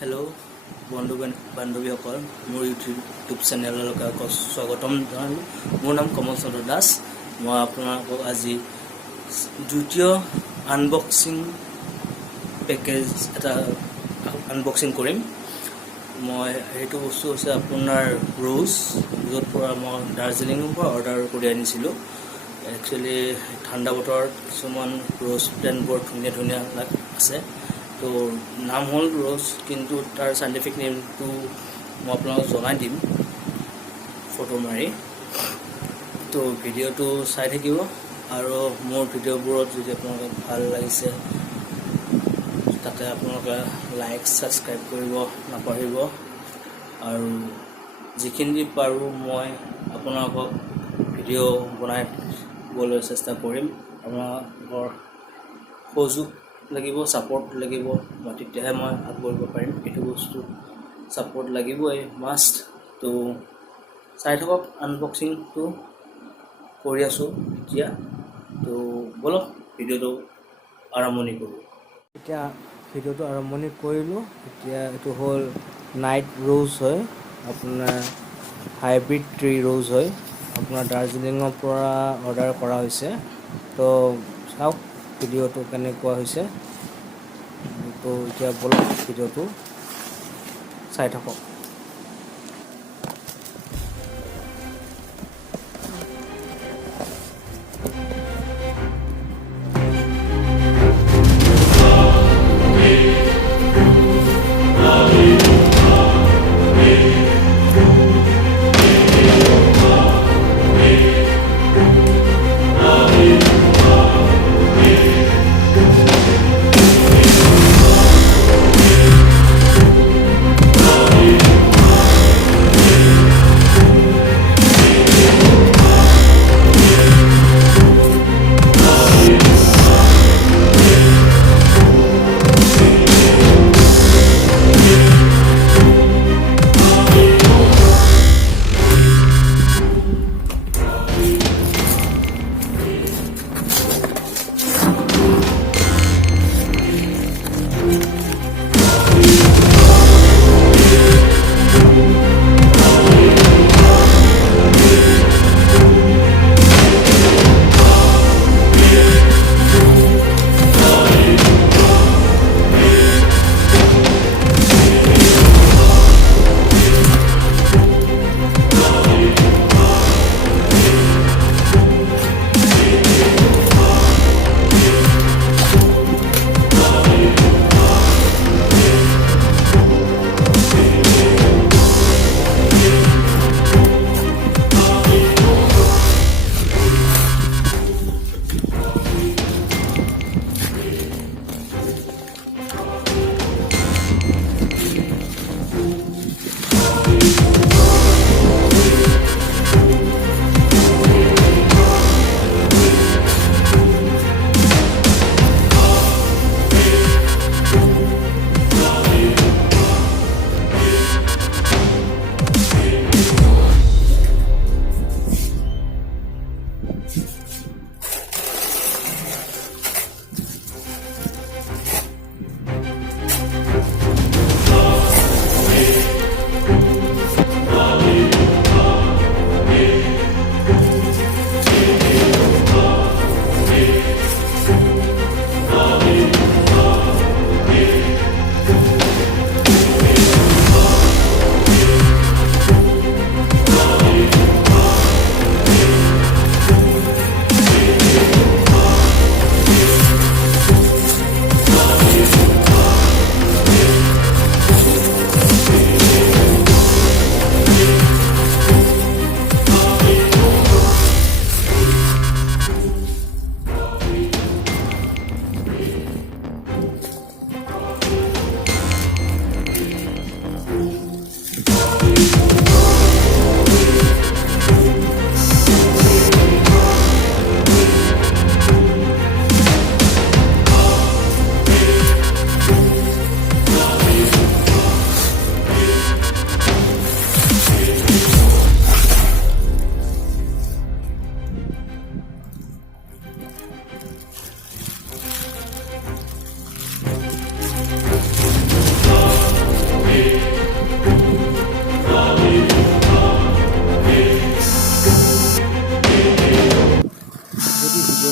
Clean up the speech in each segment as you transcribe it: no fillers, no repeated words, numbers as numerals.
Hello' বন্ধু বান্ধৱীসকল, মোৰ YouTube চেনেললৈ স্বাগতম জনালোঁ। মোৰ নাম কমল চন্দ্ৰ দাস। মই আপোনালোকক আজি দ্বিতীয় আনবক্সিং পেকেজ এটা আনবক্সিং কৰিম। মই সেইটো বস্তু হৈছে আপোনাৰ ৰ'জ, য'ত পৰা মই দাৰ্জিলিঙৰ পৰা অৰ্ডাৰ কৰি আনিছিলোঁ। একচুৱেলি ঠাণ্ডা বতৰত কিছুমান ৰ'জ প্লেণ্ট বৰ ধুনীয়া ধুনীয়া আছে। তো নাম হ'ল ৰ'জ, কিন্তু তাৰ চাইণ্টিফিক নেমটো মই আপোনালোকক জনাই দিম ফটো মাৰি। তো ভিডিঅ'টো চাই থাকিব, আৰু মোৰ ভিডিঅ'বোৰত যদি আপোনালোকে ভাল লাগিছে তাতে আপোনালোকে লাইক ছাবস্ক্ৰাইব কৰিব নাপাহৰিব। আৰু যিখিনি পাৰোঁ মই আপোনালোকক ভিডিঅ' বনাই দিবলৈ চেষ্টা কৰিম। আপোনালোকৰ সহযোগ লাগিব, ছাপোৰ্ট লাগিব, তেতিয়াহে মই আগবাঢ়িব পাৰিম। এইটো বস্তু ছাপোৰ্ট লাগিবই, মাষ্ট। তো চাই থাকক, আনবক্সিংটো কৰি আছোঁ এতিয়া। তো ব'লক ভিডিঅ'টো আৰম্ভণি কৰোঁ। এতিয়া ভিডিঅ'টো আৰম্ভণি কৰিলোঁ। এতিয়া এইটো হ'ল নাইট ৰ'জ হয়, আপোনাৰ হাইব্ৰিড ট্ৰী ৰ'জ হয়, আপোনাৰ দাৰ্জিলিঙৰ পৰা অৰ্ডাৰ কৰা হৈছে। তো চাওক ভিডিঅ'টো কেনেকুৱা হৈছে। তো এতিয়া ব'লক ভিডিঅ'টো চাই থাকক।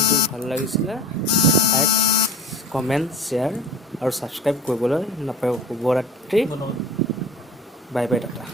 ভিডিঅ'টো ভাল লাগিছিলে লাইক কমেণ্ট শ্বেয়াৰ আৰু ছাবস্ক্ৰাইব কৰিবলৈ নাপাহৰিব। শুভৰাত্ৰি, বাই বাই টাটা।